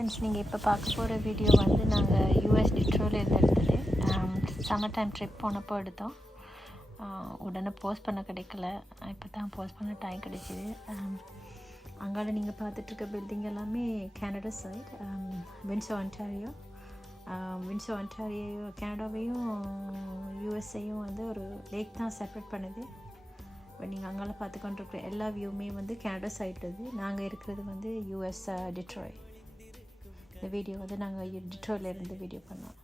Friends, நீங்கள் இப்போ பார்க்க போகிற வீடியோ வந்து நாங்கள் யூஎஸ் டிட்ரோலேருந்து எடுத்தது. சம்மர் டைம் ட்ரிப் போனப்போ எடுத்தோம். உடனே போஸ்ட் பண்ண கிடைக்கல, இப்போ தான் போஸ்ட் பண்ண டைம் கிடைச்சிது. அங்கால நீங்கள் பார்த்துட்ருக்க பில்டிங் எல்லாமே Canada side, Winzo Ontario. Winzo Ontario கனடாவையும் யூஎஸ்ஏயும் வந்து ஒரு லேக் தான் செப்பரேட் பண்ணுது. நீங்கள் அங்கால பார்த்து கொண்டிருக்கிற எல்லா வியூவுமே வந்து கனடா சைட்லது. நாங்கள் இருக்கிறது வந்து யூஎஸ் டிட்ராய். இந்த வீடியோ வந்து நாங்கள் டிட்ராயிலேருந்து வீடியோ பண்ணோம்.